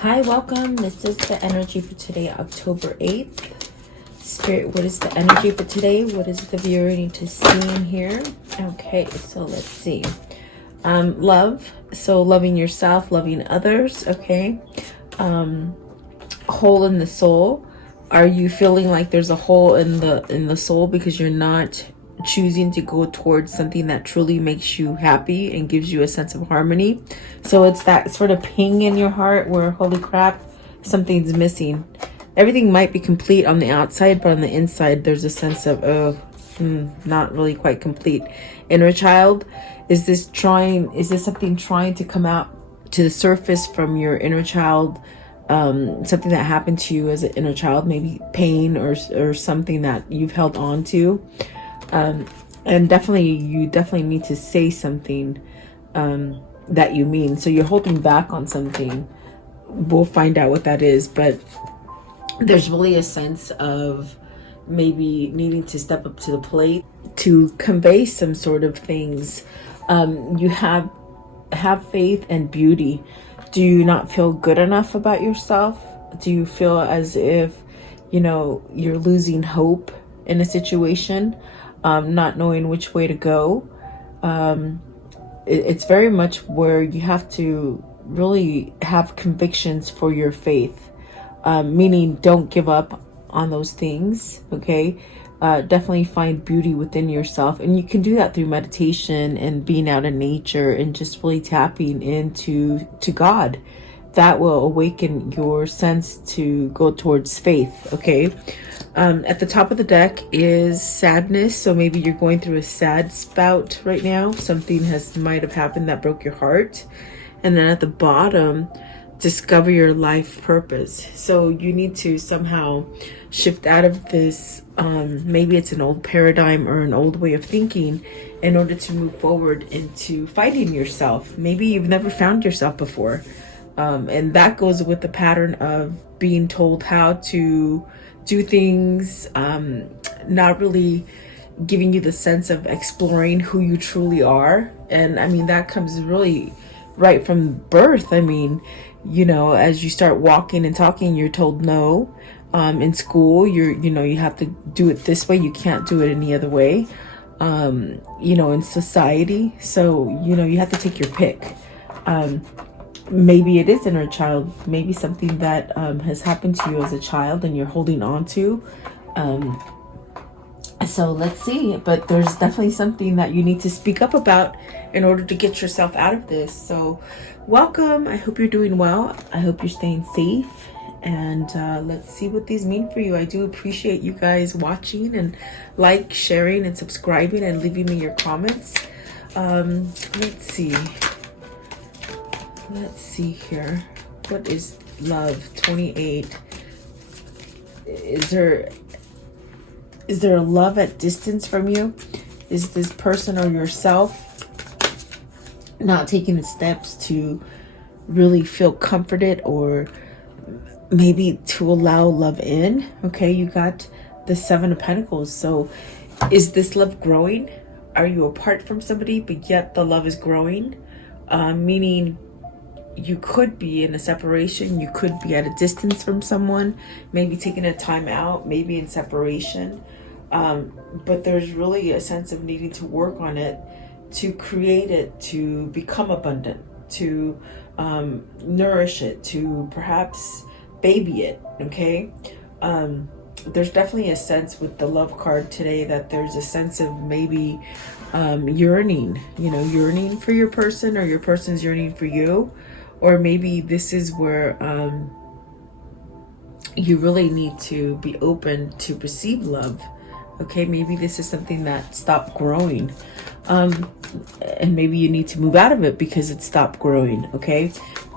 Hi, welcome. This is the energy for today, October 8th. Spirit, what is the energy for today? What is the viewer need to see in here? Okay, so let's see. Love. So loving yourself, loving others. Okay. Hole in the soul. Are you feeling like there's a hole in the soul because you're not choosing to go towards something that truly makes you happy and gives you a sense of harmony? So it's that sort of ping in your heart where, holy crap, something's missing. Everything might be complete on the outside, but on the inside there's a sense of not really quite complete. Inner child, is this something trying to come out to the surface from your inner child? Something that happened to you as an inner child, maybe pain or something that you've held on to. And you definitely need to say something that you mean. So you're holding back on something. We'll find out what that is, but there's really a sense of maybe needing to step up to the plate to convey some sort of things. You have faith and beauty. Do you not feel good enough about yourself? Do you feel as if, you're losing hope in a situation, not knowing which way to go? It's very much where you have to really have convictions for your faith, meaning don't give up on those things, okay? Definitely find beauty within yourself, and you can do that through meditation and being out in nature and just really tapping into God. That will awaken your sense to go towards faith, okay? At the top of the deck is sadness, so maybe you're going through a sad spout right now. Something might have happened that broke your heart. And then at the bottom, discover your life purpose. So you need to somehow shift out of this, maybe it's an old paradigm or an old way of thinking, in order to move forward into finding yourself. Maybe you've never found yourself before, and that goes with the pattern of being told how to do things, not really giving you the sense of exploring who you truly are. And I mean, that comes really right from birth. I mean, as you start walking and talking, you're told no. In school, you have to do it this way. You can't do it any other way. In society. So, you have to take your pick. Maybe it is inner child. Maybe something that has happened to you as a child and you're holding on to. So let's see. But there's definitely something that you need to speak up about in order to get yourself out of this. So welcome. I hope you're doing well. I hope you're staying safe. And let's see what these mean for you. I do appreciate you guys watching and sharing and subscribing and leaving me your comments. Let's see here. What is love? 28. Is there a love at distance from you? Is this person or yourself not taking the steps to really feel comforted, or maybe to allow love in? Okay, you got the 7 of Pentacles. So is this love growing? Are you apart from somebody, but yet the love is growing? Meaning you could be in a separation. You could be at a distance from someone, maybe taking a time out, maybe in separation. But there's really a sense of needing to work on it, to create it, to become abundant, to nourish it, to perhaps baby it, okay? There's definitely a sense with the love card today that there's a sense of maybe yearning for your person, or your person's yearning for you. Or maybe this is where you really need to be open to receive love. Okay, maybe this is something that stopped growing. And maybe you need to move out of it because it stopped growing, okay?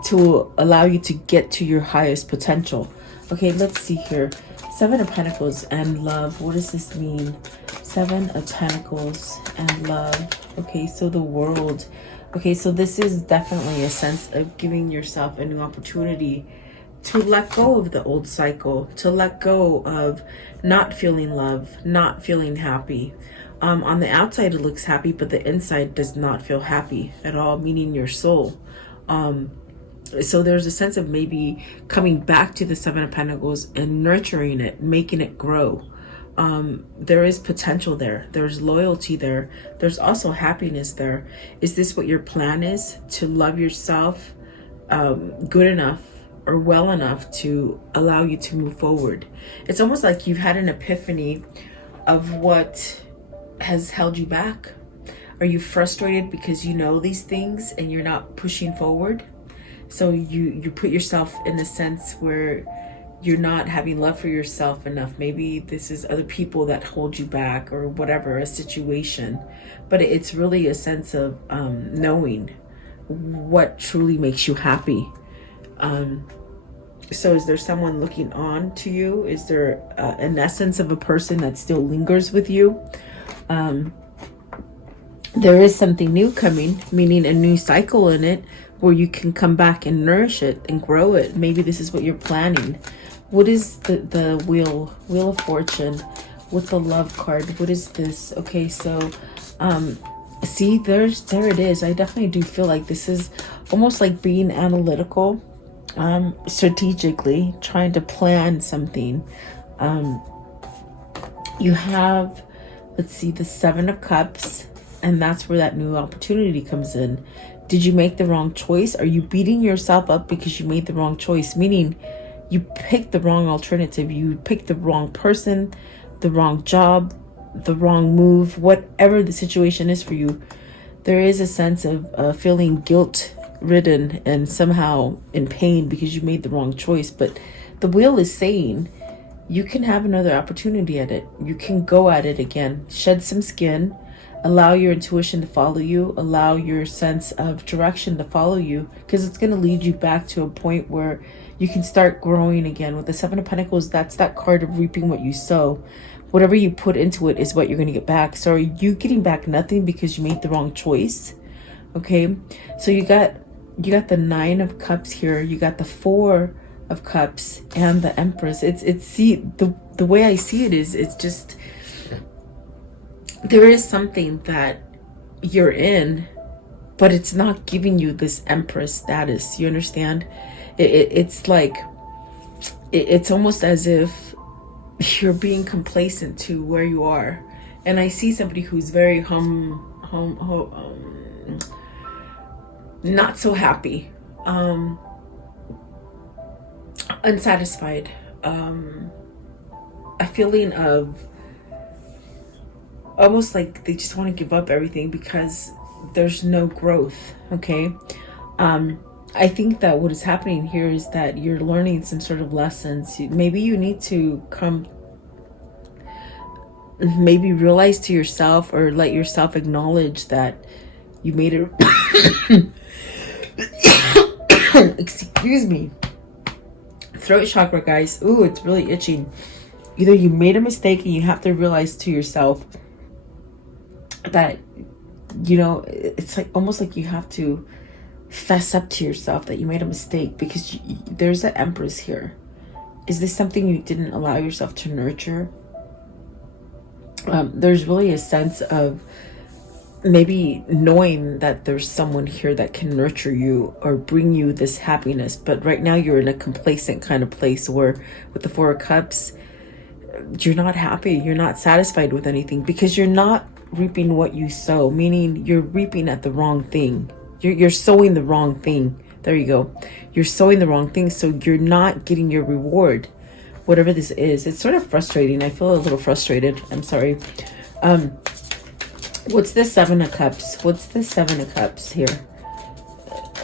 To allow you to get to your highest potential. Okay, let's see here. 7 of Pentacles and love. What does this mean? 7 of Pentacles and love. Okay, so the World. Okay, so this is definitely a sense of giving yourself a new opportunity to let go of the old cycle, to let go of not feeling love, not feeling happy. On the outside it looks happy, but the inside does not feel happy at all, meaning your soul. So there's a sense of maybe coming back to the Seven of Pentacles and nurturing it, making it grow. There is potential there. There's loyalty there. There's also happiness there. Is this what your plan is? To love yourself good enough or well enough to allow you to move forward? It's almost like you've had an epiphany of what has held you back. Are you frustrated because you know these things and you're not pushing forward? So you put yourself in a sense where you're not having love for yourself enough. Maybe this is other people that hold you back or whatever, a situation. But it's really a sense of knowing what truly makes you happy. So is there someone looking on to you? Is there an essence of a person that still lingers with you? There is something new coming, meaning a new cycle in it, where you can come back and nourish it and grow it. Maybe this is what you're planning. What is the wheel of fortune with the love card? What is this? Okay, so see, there it is. I definitely do feel like this is almost like being analytical, strategically trying to plan something. You have, let's see, the Seven of Cups, and that's where that new opportunity comes in. Did you make the wrong choice? Are you beating yourself up because you made the wrong choice? Meaning you picked the wrong alternative. You picked the wrong person, the wrong job, the wrong move, whatever the situation is for you. There is a sense of feeling guilt-ridden and somehow in pain because you made the wrong choice. But the wheel is saying you can have another opportunity at it. You can go at it again. Shed some skin. Allow your intuition to follow you. Allow your sense of direction to follow you, because it's going to lead you back to a point where you can start growing again. With the Seven of Pentacles, that's that card of reaping what you sow. Whatever you put into it is what you're going to get back. So are you getting back nothing because you made the wrong choice? Okay, so you got the Nine of Cups here. You got the Four of Cups and the Empress. It's see, the way I see it is, it's just, there is something that you're in, but it's not giving you this Empress status. You understand? It's like, it's almost as if you're being complacent to where you are. And I see somebody who's very not so happy, unsatisfied, a feeling of almost like they just want to give up everything because there's no growth. Okay. I think that what is happening here is that you're learning some sort of lessons. Maybe you need to maybe realize to yourself, or let yourself acknowledge that you made it. Excuse me. Throat chakra, guys. Ooh, it's really itching. Either you made a mistake and you have to realize to yourself that, you know, it's like almost like you have to fess up to yourself that you made a mistake, because there's an Empress here. Is this something you didn't allow yourself to nurture? There's really a sense of maybe knowing that there's someone here that can nurture you or bring you this happiness, but right now you're in a complacent kind of place where with the Four of Cups, you're not happy, you're not satisfied with anything, because you're not reaping what you sow, meaning you're reaping at the wrong thing. You're sowing the wrong thing. There you go. You're sowing the wrong thing, so you're not getting your reward, whatever this is. It's sort of frustrating. I feel a little frustrated. I'm sorry. What's this Seven of Cups? What's this Seven of Cups here?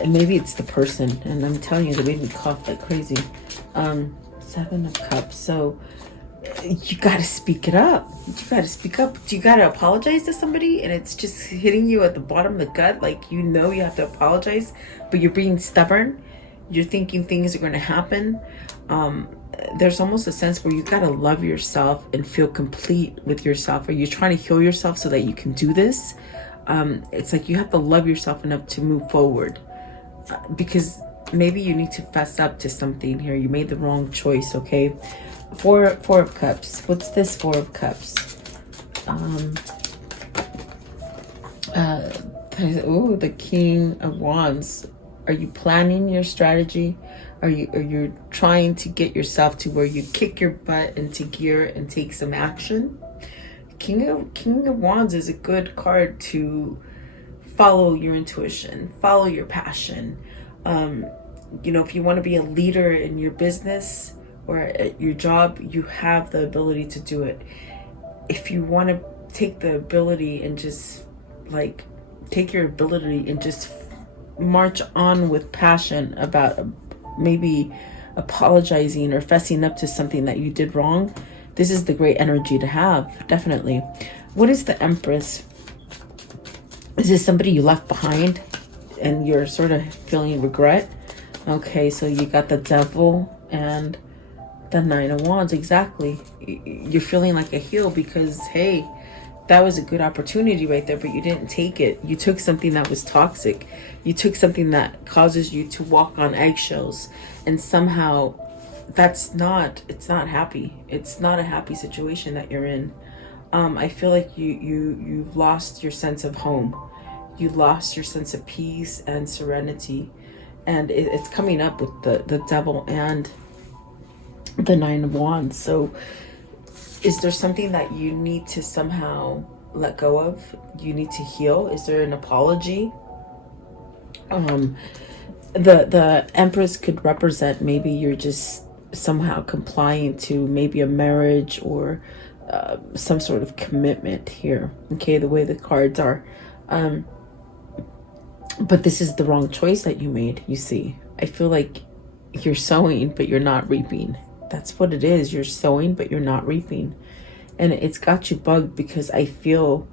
And maybe it's the person, and I'm telling you, they made me cough like crazy. Seven of Cups. So you got to speak it up. You got to speak up. You got to apologize to somebody, and it's just hitting you at the bottom of the gut. Like, you know, you have to apologize, but you're being stubborn. You're thinking things are going to happen. There's almost a sense where you got to love yourself and feel complete with yourself. Are you trying to heal yourself so that you can do this? It's like you have to love yourself enough to move forward, because maybe you need to fess up to something here. You made the wrong choice. Okay. Four of Cups. What's this Four of Cups? Oh, the King of Wands. Are you planning your strategy? Are you trying to get yourself to where you kick your butt into gear and take some action? King of Wands is a good card to follow your intuition, follow your passion. You know, if you want to be a leader in your business or at your job, you have the ability to do it. If you want to take the ability and just like take your ability and just march on with passion about maybe apologizing or fessing up to something that you did wrong, this is the great energy to have, definitely. What is the Empress? Is this somebody you left behind and you're sort of feeling regret? Okay, so you got the Devil and the Nine of Wands. Exactly. You're feeling like a heel because, hey, that was a good opportunity right there, but you didn't take it. You took something that was toxic. You took something that causes you to walk on eggshells, and somehow it's not happy. It's not a happy situation that you're in. I feel like you've lost your sense of home. You lost your sense of peace and serenity, and it's coming up with the Devil and the Nine of Wands. So is there something that you need to somehow let go of? You need to heal? Is there an apology? The Empress could represent maybe you're just somehow complying to maybe a marriage or some sort of commitment here. Okay, the way the cards are. But this is the wrong choice that you made, you see. I feel like you're sowing, but you're not reaping. That's what it is. You're sowing, but you're not reaping. And it's got you bugged because I feel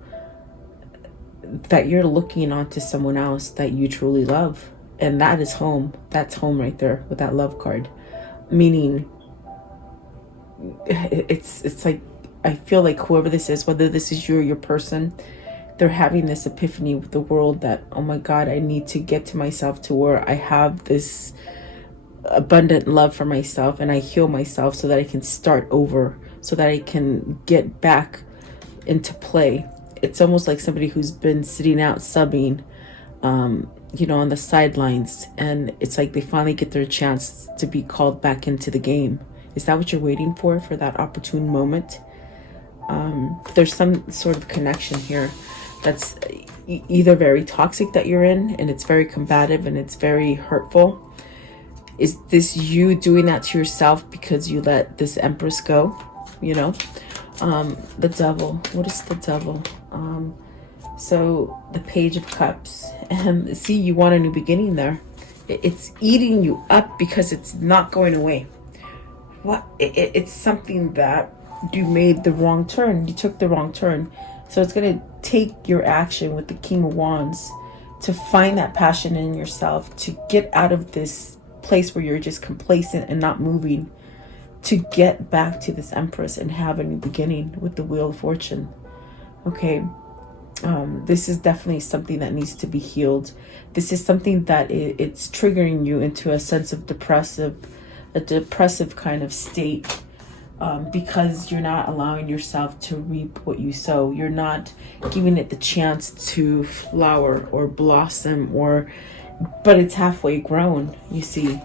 that you're looking onto someone else that you truly love. And that is home. That's home right there with that love card. Meaning, it's like, I feel like whoever this is, whether this is you or your person, they're having this epiphany with the world that, oh my God, I need to get to myself to where I have this abundant love for myself and I heal myself so that I can start over, so that I can get back into play. It's almost like somebody who's been sitting out subbing, you know, on the sidelines, and it's like they finally get their chance to be called back into the game. Is that what you're waiting for that opportune moment? There's some sort of connection here that's either very toxic that you're in, and it's very combative and it's very hurtful. Is this you doing that to yourself because you let this Empress go? You know, the Devil. What is the Devil? So the Page of Cups. See, you want a new beginning there. It's eating you up because it's not going away. What? It's something that you made the wrong turn. You took the wrong turn. So it's going to take your action with the King of Wands to find that passion in yourself, to get out of this place where you're just complacent and not moving, to get back to this Empress and have a new beginning with the Wheel of Fortune. Okay. This is definitely something that needs to be healed. This is something that it's triggering you into a sense of a depressive kind of state, because you're not allowing yourself to reap what you sow. You're not giving it the chance to flower or blossom, but it's halfway grown, you see.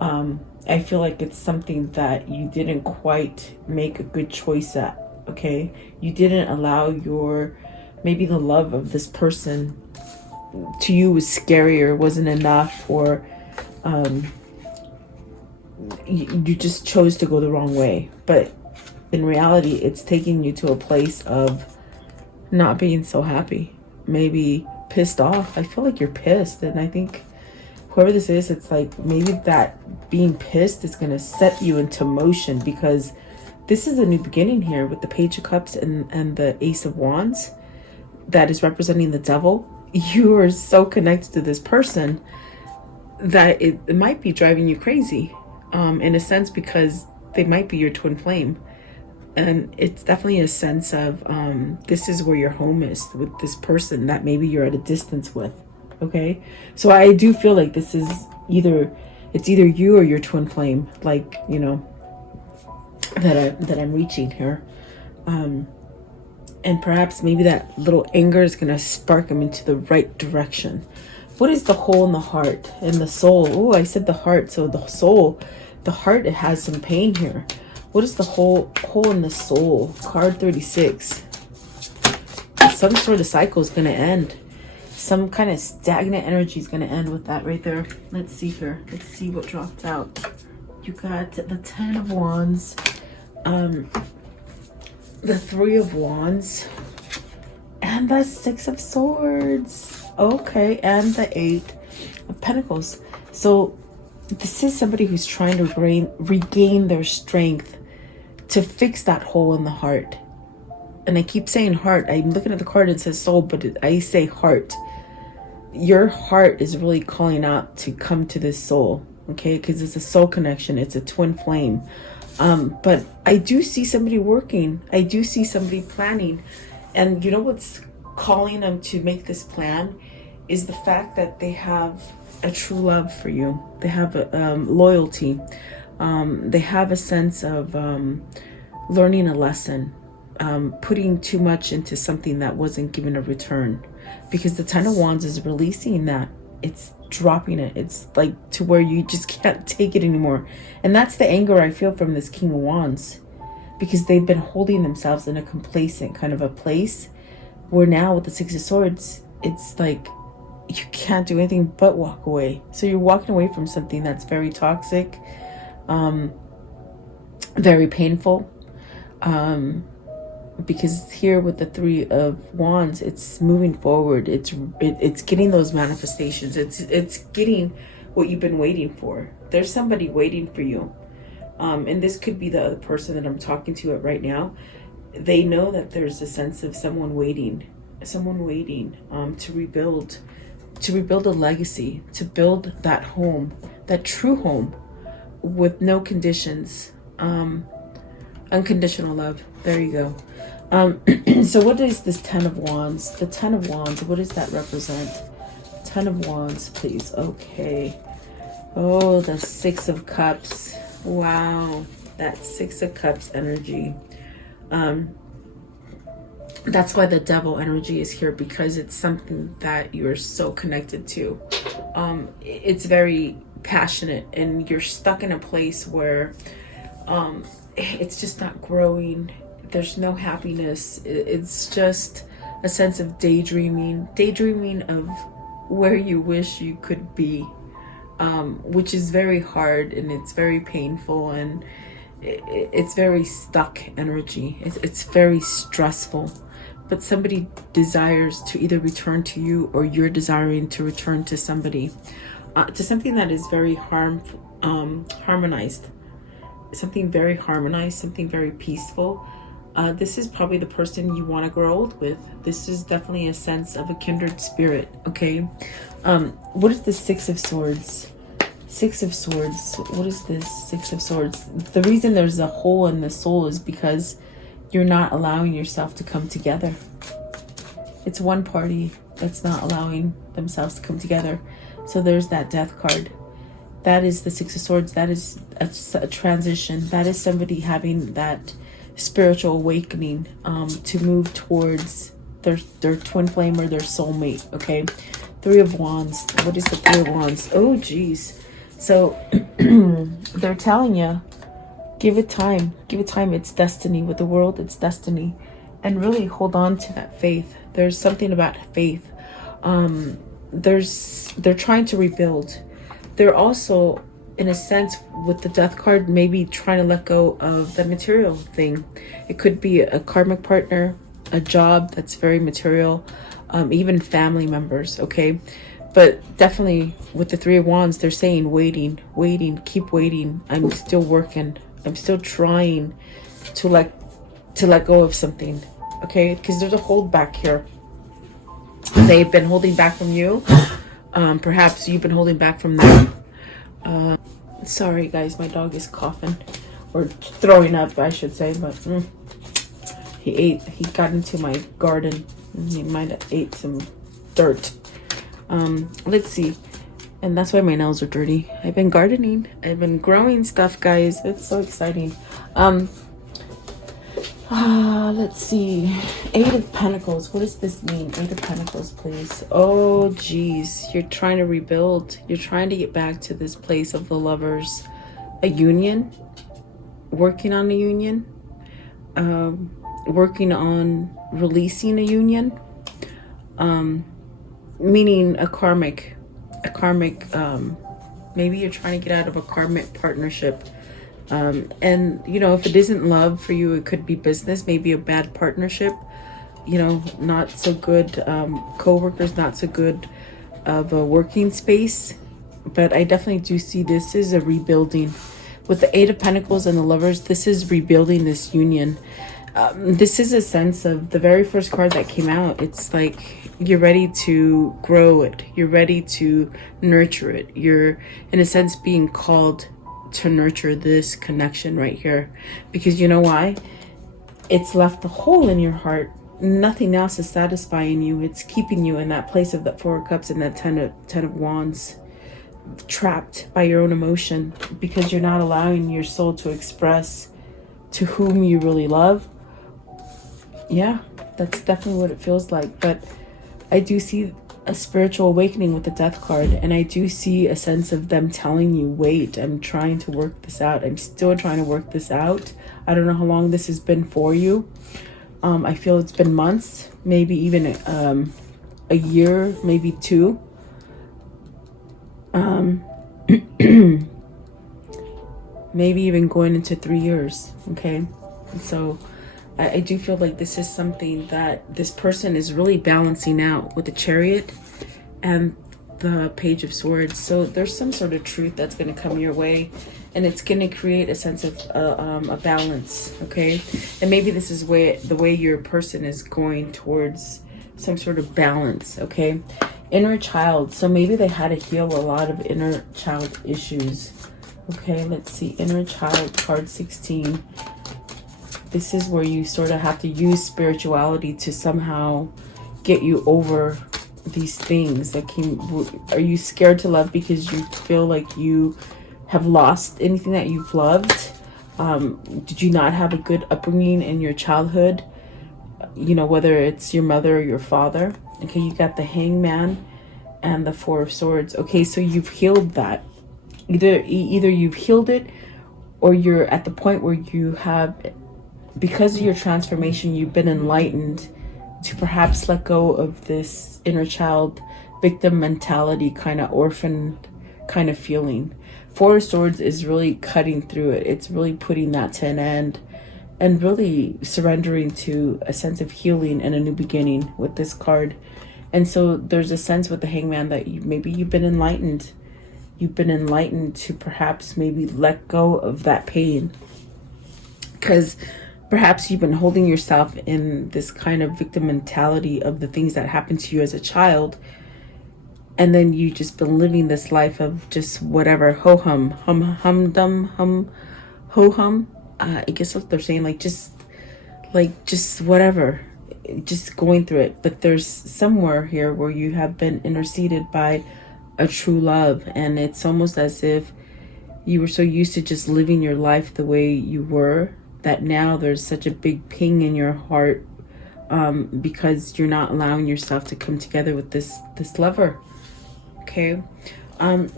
I feel like it's something that you didn't quite make a good choice at, okay? You didn't allow maybe the love of this person to you was scarier, wasn't enough, or you just chose to go the wrong way. But in reality, it's taking you to a place of not being so happy, maybe pissed off. I feel like you're pissed, and I think whoever this is, it's like maybe that being pissed is going to set you into motion, because this is a new beginning here with the Page of Cups and the Ace of Wands that is representing the Devil. You are so connected to this person that it might be driving you crazy, in a sense, because they might be your twin flame. And it's definitely a sense of this is where your home is with this person that maybe you're at a distance with. Okay, so I do feel like this is either you or your twin flame, like, you know, that I'm reaching here. And perhaps maybe that little anger is going to spark them into the right direction. What is the hole in the heart and the soul? Oh, I said the heart, so the soul, the heart, it has some pain here. What is the hole in the soul? Card 36. Some sort of cycle is going to end. Some kind of stagnant energy is going to end with that right there. Let's see here. Let's see what dropped out. You got the 10 of Wands, the 3 of Wands, and the 6 of Swords. Okay, and the 8 of Pentacles. So this is somebody who's trying to regain their strength to fix that hole in the heart. And I keep saying heart. I'm looking at the card and it says soul, but I say heart. Your heart is really calling out to come to this soul, okay? Because it's a soul connection. It's a twin flame. But I do see somebody working. I do see somebody planning. And you know what's calling them to make this plan is the fact that they have a true love for you. They have a, loyalty. They have a sense of learning a lesson. Putting too much into something that wasn't given a return, because the 10 of Wands is releasing that. It's dropping it. It's like to where you just can't take it anymore. And that's the anger I feel from this King of Wands, because they've been holding themselves in a complacent kind of a place where now with the 6 of Swords, it's like you can't do anything but walk away. So you're walking away from something that's very toxic, very painful, because here with the 3 of Wands, it's moving forward. It's getting those manifestations. It's getting what you've been waiting for. There's somebody waiting for you, and this could be the other person that I'm talking to right now. They know that there's a sense of someone waiting to rebuild a legacy, to build that home, that true home, with no conditions, unconditional love. There you go. So what is this 10 of Wands? The 10 of Wands, what does that represent? 10 of Wands, please. Okay. Oh, the 6 of Cups. Wow. That 6 of Cups energy. That's why the Devil energy is here, because it's something that you're so connected to. It's very passionate, and you're stuck in a place where it's just not growing. There's no happiness. It's just a sense of daydreaming of where you wish you could be, which is very hard, and it's very painful, and it's very stuck energy. It's very stressful. But somebody desires to either return to you, or you're desiring to return to somebody, to something that is very harmonized, something very harmonized, something very peaceful. This is probably the person you want to grow old with. This is definitely a sense of a kindred spirit, okay? What is the 6 of Swords? 6 of Swords. What is this 6 of Swords? The reason there's a hole in the soul is because you're not allowing yourself to come together. It's one party that's not allowing themselves to come together. So there's that Death card. That is the 6 of Swords. That is a transition. That is somebody having that spiritual awakening, to move towards their twin flame or their soulmate, okay? 3 of Wands. What is the 3 of Wands? Oh, geez. So they're telling you, give it time. Give it time. It's destiny. With the world, it's destiny. And really hold on to that faith. There's something about faith. They're trying to rebuild. They're also, in a sense, with the Death card, maybe trying to let go of the material thing. It could be a karmic partner, a job that's very material, even family members, okay? But definitely with the 3 of Wands, they're saying waiting, keep waiting. I'm still working. I'm still trying to let go of something, okay? Because there's a hold back here. They've been holding back from you. Perhaps you've been holding back from them. Sorry guys, my dog is coughing, or throwing up I should say, but he got into my garden, and he might have ate some dirt. Let's see. And that's why my nails are dirty. I've been gardening. I've been growing stuff, guys. It's so exciting. Let's see. Eight of Pentacles. What does this mean? Eight of Pentacles, please. Oh, geez. You're trying to rebuild. You're trying to get back to this place of the lovers. A union. Working on a union. Working on releasing a union. Meaning a karmic. Maybe you're trying to get out of a karmic partnership. And you know, if it isn't love for you, it could be business, maybe a bad partnership, you know, not so good co-workers, not so good of a working space. But I definitely do see this is a rebuilding with the Eight of Pentacles and the Lovers. This is rebuilding this union. This is a sense of the very first card that came out. It's like you're ready to grow it, you're ready to nurture it, you're in a sense being called to nurture this connection right here, because you know why? It's left a hole in your heart. Nothing else is satisfying you. It's keeping you in that place of that Four of Cups and that ten of Wands, trapped by your own emotion, because you're not allowing your soul to express to whom you really love. Yeah, that's definitely what it feels like. But I do see a spiritual awakening with the Death card, and I do see a sense of them telling you, wait, I'm trying to work this out. I'm still trying to work this out. I don't know how long this has been for you. I feel it's been months, maybe even a year, maybe two. Maybe even going into 3 years. Okay, so I do feel like this is something that this person is really balancing out with the Chariot and the Page of Swords. So there's some sort of truth that's going to come your way, and it's going to create a sense of a balance. Okay, and maybe this is the way your person is going towards some sort of balance. Okay, inner child. So maybe they had to heal a lot of inner child issues. Okay, let's see. Inner child, card 16. This is where you sort of have to use spirituality to somehow get you over these things that came. Are you scared to love because you feel like you have lost anything that you've loved? Did you not have a good upbringing in your childhood? You know, whether it's your mother or your father. Okay, you got the Hangman and the Four of Swords. Okay, so you've healed that. Either you've healed it, or you're at the point where you have, because of your transformation, you've been enlightened to perhaps let go of this inner child victim mentality, kind of orphan kind of feeling. Four of Swords is really cutting through it. It's really putting that to an end and really surrendering to a sense of healing and a new beginning with this card. And so there's a sense with the Hangman that maybe you've been enlightened. You've been enlightened to perhaps maybe let go of that pain, because perhaps you've been holding yourself in this kind of victim mentality of the things that happened to you as a child, and then you just been living this life of just whatever, ho-hum, ho-hum. I guess what they're saying, just whatever, just going through it. But there's somewhere here where you have been interceded by a true love, and it's almost as if you were so used to just living your life the way you were, that now there's such a big ping in your heart, because you're not allowing yourself to come together with this lover. Okay,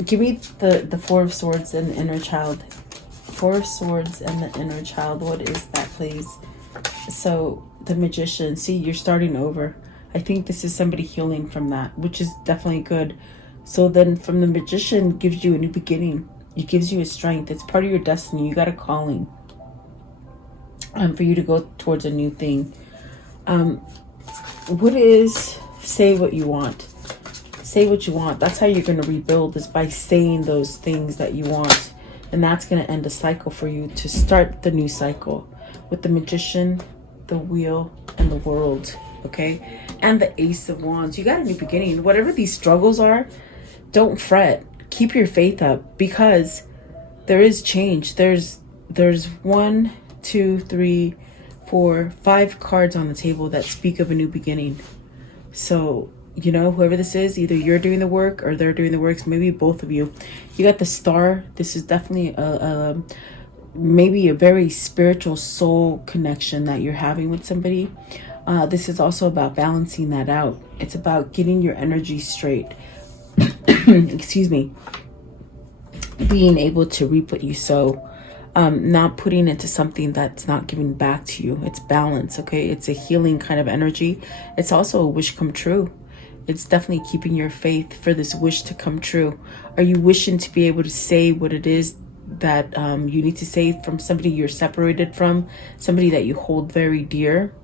give me the Four of Swords and the inner child. Four of Swords and the inner child. What is that, please? So the Magician. See, you're starting over. I think this is somebody healing from that, which is definitely good. So then from the Magician gives you a new beginning. It gives you a strength. It's part of your destiny. You got a calling for you to go towards a new thing. What is say what you want? Say what you want. That's how you're going to rebuild, is by saying those things that you want. And that's going to end a cycle for you to start the new cycle with the Magician, the Wheel, and the World. Okay? And the Ace of Wands. You got a new beginning. Whatever these struggles are, don't fret. Keep your faith up, because there is change. There's 1, 2, 3, 4, 5 cards on the table that speak of a new beginning. So, you know, whoever this is, either you're doing the work or they're doing the works, maybe both of you. You got the Star. This is definitely maybe a very spiritual soul connection that you're having with somebody. This is also about balancing that out. It's about getting your energy straight. Excuse me. Being able to reap what you sow. Not putting into something that's not giving back to you. It's balance, okay? It's a healing kind of energy. It's also a wish come true. It's definitely keeping your faith for this wish to come true. Are you wishing to be able to say what it is that you need to say from somebody you're separated from, somebody that you hold very dear?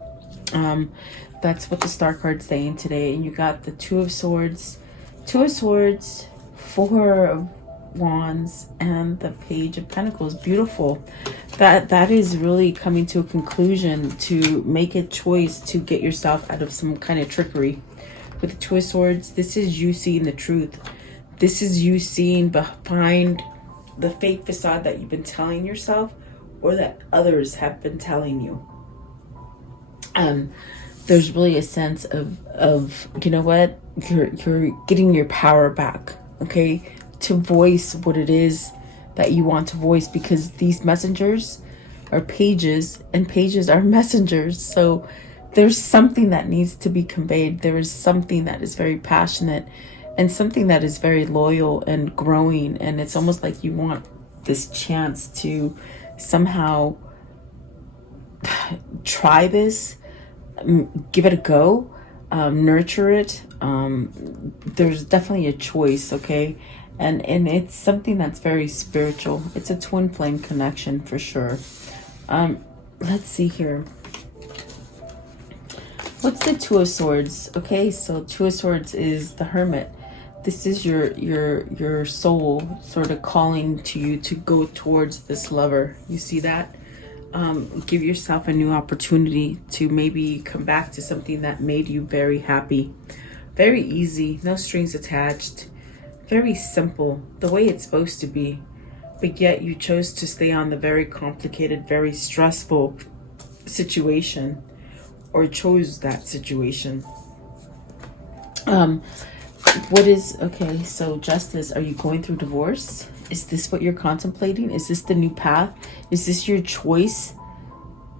That's what the star card's saying today. And you got the Two of Swords, Four of Wands, and the Page of Pentacles. Beautiful. That is really coming to a conclusion to make a choice to get yourself out of some kind of trickery. With the Two of Swords, this is you seeing the truth. This is you seeing behind the fake facade that you've been telling yourself, or that others have been telling you. There's really a sense of you know what, you're getting your power back, okay, to voice what it is that you want to voice, because these messengers are pages and pages are messengers. So there's something that needs to be conveyed. There is something that is very passionate and something that is very loyal and growing, and it's almost like you want this chance to somehow try this, give it a go, nurture it. There's definitely a choice, okay? And it's something that's very spiritual. It's a twin flame connection for sure. Let's see here. What's the Two of Swords? Okay, so Two of Swords is the Hermit. This is your soul sort of calling to you to go towards this lover. You see that? Give yourself a new opportunity to maybe come back to something that made you very happy. Very easy, no strings attached. Very simple, the way it's supposed to be. But yet you chose to stay on the very complicated, very stressful situation, or chose that situation. What is, okay, so Justice, are you going through divorce? Is this what you're contemplating? Is this the new path? Is this your choice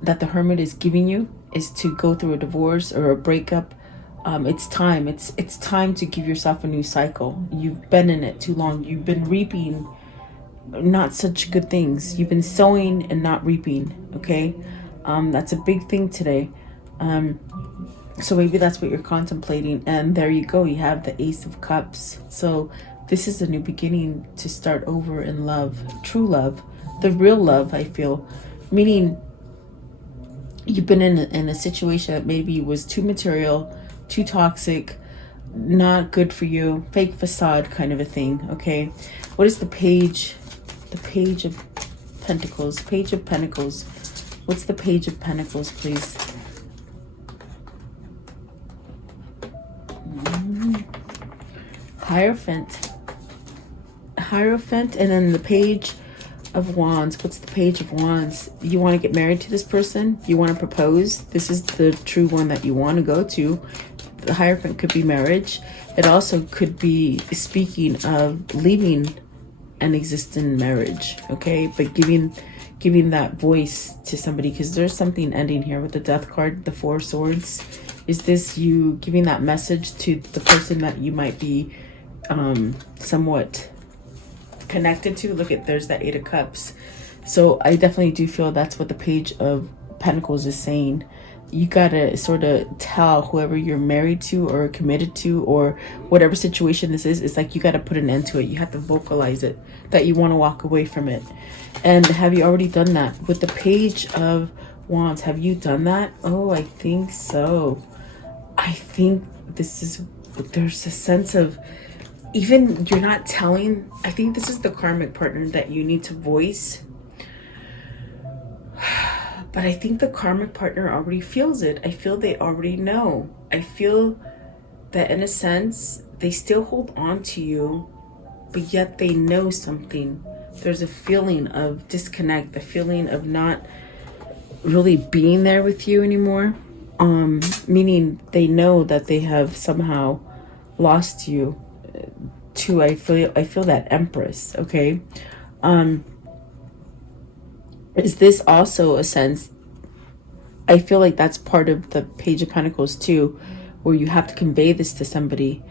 that the Hermit is giving you, is to go through a divorce or a breakup? It's time. It's time to give yourself a new cycle. You've been in it too long. You've been reaping not such good things. You've been sowing and not reaping, okay? That's a big thing today. So maybe that's what you're contemplating. And there you go. You have the Ace of Cups. So this is a new beginning to start over in love. True love. The real love, I feel. Meaning you've been in a situation that maybe was too material, too toxic, not good for you, fake facade kind of a thing, okay? What is the Page? The Page of Pentacles. Page of Pentacles. What's the Page of Pentacles, please? Hierophant. Hierophant, and then the Page of Wands. What's the Page of Wands? You want to get married to this person? You want to propose? This is the true one that you want to go to. The Hierophant could be marriage. It also could be speaking of leaving an existing marriage, okay? But giving that voice to somebody, because there's something ending here with the Death card, the Four of Swords. Is this you giving that message to the person that you might be somewhat connected to? Look at, there's that Eight of Cups. So I definitely do feel that's what the Page of Pentacles is saying. You gotta sort of tell whoever you're married to or committed to, or whatever situation this is, it's like you gotta put an end to it. You have to vocalize it, that you want to walk away from it. And have you already done that? With the Page of Wands, have you done that? Oh, I think so. I think this is, there's a sense of, even you're not telling, I think this is the karmic partner that you need to voice. But I think the karmic partner already feels it. I feel they already know. I feel that in a sense, they still hold on to you, but yet they know something. There's a feeling of disconnect, the feeling of not really being there with you anymore. Meaning they know that they have somehow lost you to, I feel that Empress, okay? is this also a sense, I feel like that's part of the Page of Pentacles too, where you have to convey this to somebody.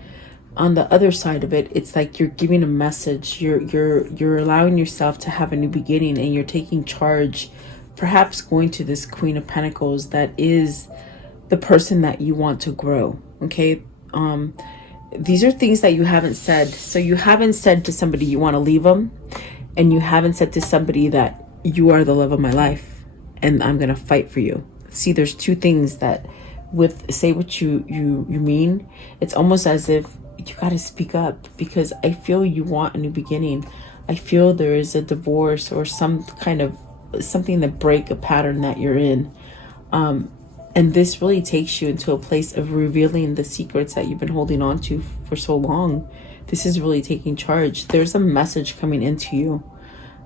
On the other side of it, it's like you're giving a message. You're allowing yourself to have a new beginning, and you're taking charge, perhaps going to this Queen of Pentacles that is the person that you want to grow. Okay, these are things that you haven't said. So you haven't said to somebody you want to leave them, and you haven't said to somebody that you are the love of my life and I'm gonna fight for you. See, there's two things that with say what you mean. It's almost as if you got to speak up, because I feel you want a new beginning. I feel there is a divorce or some kind of something that break a pattern that you're in. And this really takes you into a place of revealing the secrets that you've been holding on to for so long. This is really taking charge. There's a message coming into you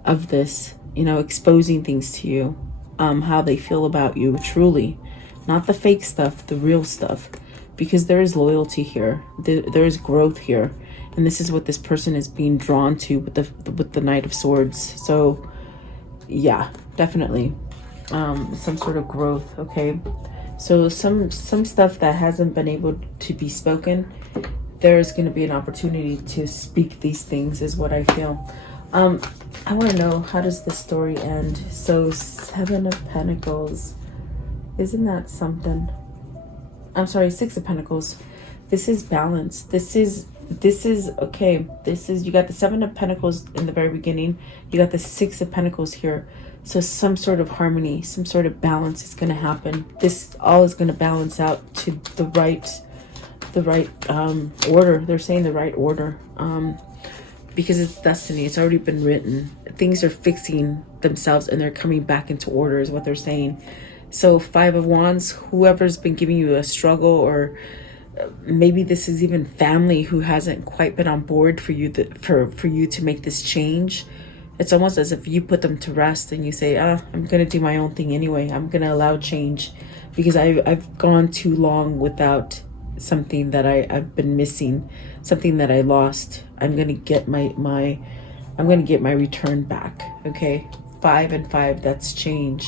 of this, you know, exposing things to you, how they feel about you, truly. Not the fake stuff, the real stuff. Because there is loyalty here. There is growth here. And this is what this person is being drawn to with the Knight of Swords. So, yeah, definitely. Some sort of growth, okay? So some stuff that hasn't been able to be spoken, there's going to be an opportunity to speak these things, is what I feel. I want to know, how does the story end? So 7 of Pentacles. Isn't that something? I'm sorry, 6 of Pentacles. This is balance. This is okay. This is, you got the 7 of Pentacles in the very beginning. You got the 6 of Pentacles here. So some sort of harmony, some sort of balance is going to happen. This all is going to balance out to the right order. They're saying the right order. Because it's destiny. It's already been written. Things are fixing themselves and they're coming back into order, is what they're saying. So 5 of Wands, whoever's been giving you a struggle, or maybe this is even family who hasn't quite been on board for you for you to make this change. It's almost as if you put them to rest and you say, I'm going to do my own thing anyway. I'm going to allow change because I've gone too long without something that I've been missing, something that I lost. I'm going to get my return back. Okay. 5 and 5, that's change.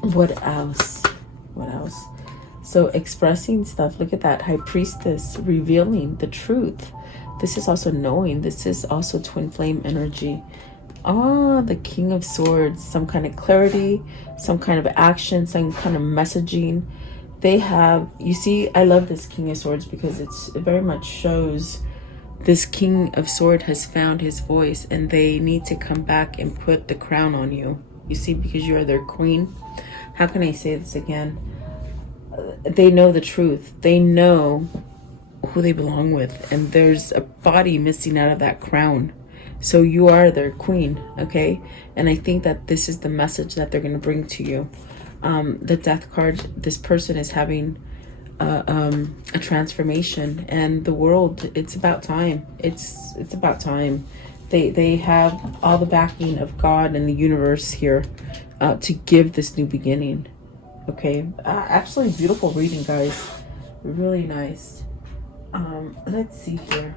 What else? So expressing stuff. Look at that. High Priestess, revealing the truth. This is also knowing. This is also twin flame energy. The King of Swords, some kind of clarity, some kind of action, some kind of messaging. They have, you see, I love this King of Swords because it very much shows this King of Swords has found his voice, and they need to come back and put the crown on you. You see, because you are their queen. How can I say this again? They know the truth. They know who they belong with, and there's a body missing out of that crown. So you are their queen, okay? And I think that this is the message that they're going to bring to you. The Death card, this person is having a transformation, and the world, it's about time. It's about time. They have all the backing of God and the universe here to give this new beginning. Okay, absolutely beautiful reading, guys. Really nice. Let's see here.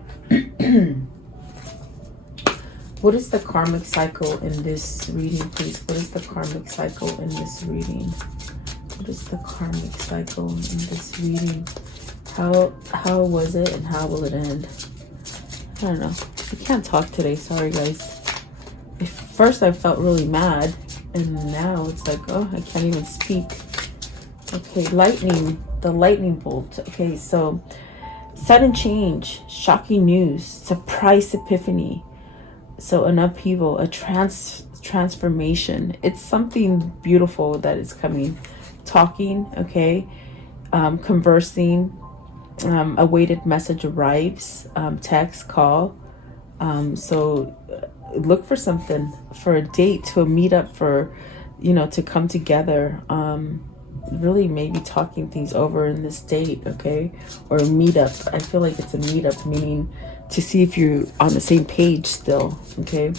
What is the karmic cycle in this reading, please? What is the karmic cycle in this reading? What is the karmic cycle in this reading? How was it and how will it end? I don't know. I can't talk today. Sorry, guys. At first, I felt really mad, and now it's like, oh, I can't even speak. Okay, lightning. The lightning bolt. Okay, so sudden change, shocking news, surprise epiphany. So an upheaval, a transformation. It's something beautiful that is coming. Talking, okay, conversing, a weighted message arrives, text, call. So look for something, for a date, to a meetup, for, you know, to come together. Really maybe talking things over in this date, okay, or a meetup. I feel like it's a meetup, meaning to see if you're on the same page still, okay.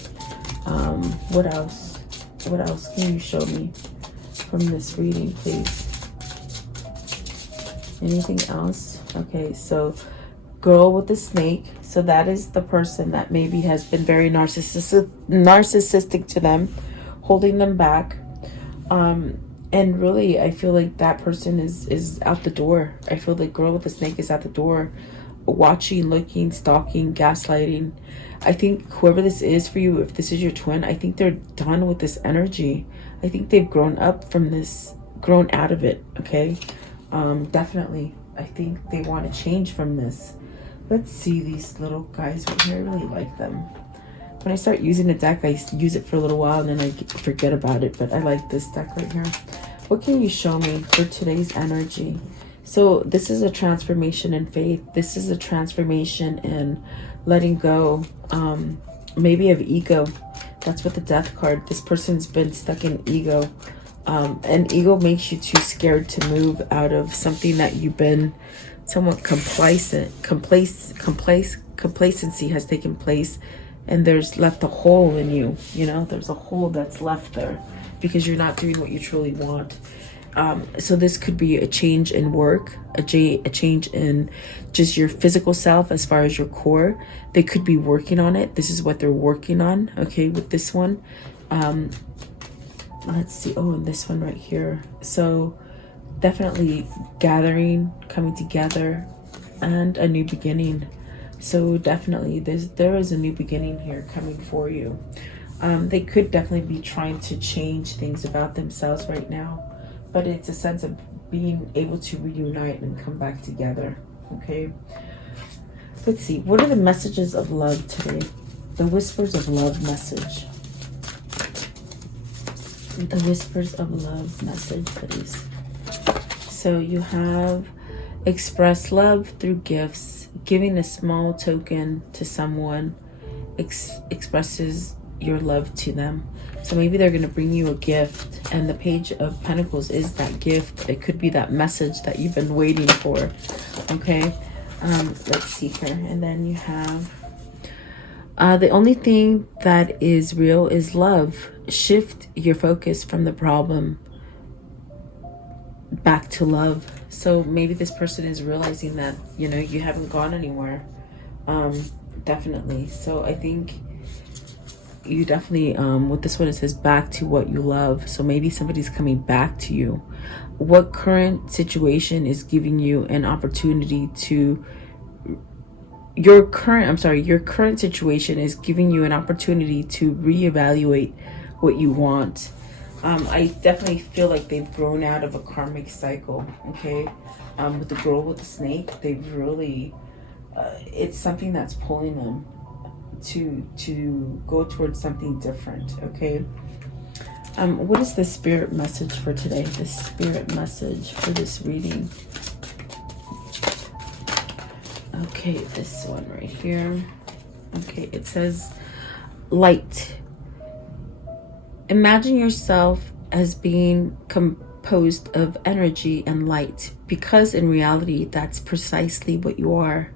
What else can you show me from this reading, please? Anything else? Okay, so girl with the snake. So that is the person that maybe has been very narcissistic to them, holding them back. And really, I feel like that person is out the door. I feel the girl with the snake is out the door, watching, looking, stalking, gaslighting. I think whoever this is for you, if this is your twin, I think they're done with this energy. I think they've grown up from this, grown out of it, okay? Definitely. I think they want to change from this. Let's see these little guys right here. I really like them. When I start using a deck, I use it for a little while and then I forget about it. But I like this deck right here. What can you show me for today's energy? So this is a transformation in faith. This is a transformation in letting go, maybe of ego. That's what the Death card. This person's been stuck in ego. And ego makes you too scared to move out of something that you've been somewhat complacency has taken place, and there's left a hole in you. You know, there's a hole that's left there because you're not doing what you truly want. So this could be a change in work, a change in just your physical self as far as your core. They could be working on it. This is what they're working on, okay, with this one. Let's see. Oh, and this one right here. So definitely gathering, coming together, and a new beginning. So definitely there is a new beginning here coming for you. They could definitely be trying to change things about themselves right now, but it's a sense of being able to reunite and come back together, okay? Let's see. What are the messages of love today? The whispers of love message. The whispers of love message, please. So you have express love through gifts. Giving a small token to someone expresses your love to them. So maybe they're going to bring you a gift, and the Page of Pentacles is that gift. It could be that message that you've been waiting for, okay? Let's see here. And then you have the only thing that is real is love. Shift your focus from the problem back to love. So maybe this person is realizing that, you know, you haven't gone anywhere. Definitely. So I think you definitely, with this one, it says back to what you love. So maybe somebody's coming back to you. What current situation is giving you an opportunity to, your current situation is giving you an opportunity to reevaluate what you want. I definitely feel like they've grown out of a karmic cycle, okay? With the girl with the snake, they've really, it's something that's pulling them to go towards something different, okay? What is the spirit message for today? The spirit message for this reading. Okay, this one right here. Okay, it says light. Imagine yourself as being composed of energy and light, because in reality, that's precisely what you are.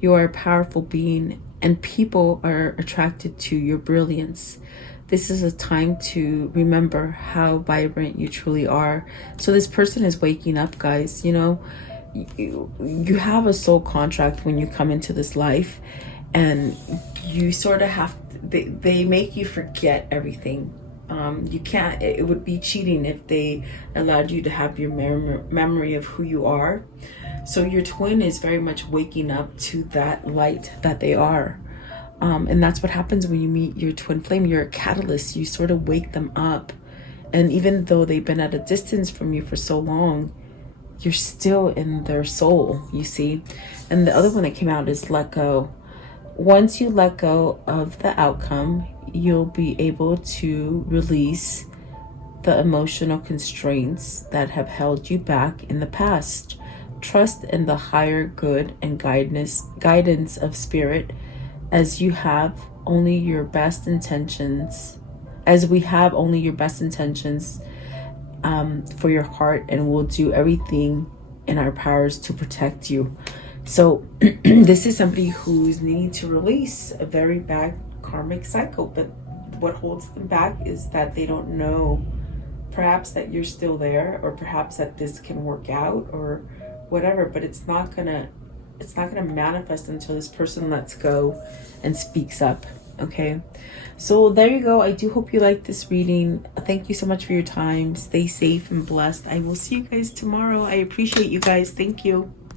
You are a powerful being, and people are attracted to your brilliance. This is a time to remember how vibrant you truly are. So this person is waking up, guys. You know, you have a soul contract when you come into this life, and you sort of have to, they make you forget everything. You can't, it would be cheating if they allowed you to have your memory of who you are. So your twin is very much waking up to that light that they are. And that's what happens when you meet your twin flame. You're a catalyst. You sort of wake them up. And even though they've been at a distance from you for so long, you're still in their soul, you see. And the other one that came out is let go. Once you let go of the outcome, you'll be able to release the emotional constraints that have held you back in the past. Trust in the higher good and guidance of spirit, as you have only your best intentions, as we have only your best intentions for your heart, and we'll do everything in our powers to protect you. So this is somebody who's needing to release a very bad karmic cycle, but what holds them back is that they don't know, perhaps that you're still there, or perhaps that this can work out or whatever, but it's not gonna it's not going to manifest until this person lets go and speaks up. Okay, so there you go. I do hope you liked this reading. Thank you so much for your time. Stay safe and blessed. I will see you guys tomorrow. I appreciate you guys. Thank you.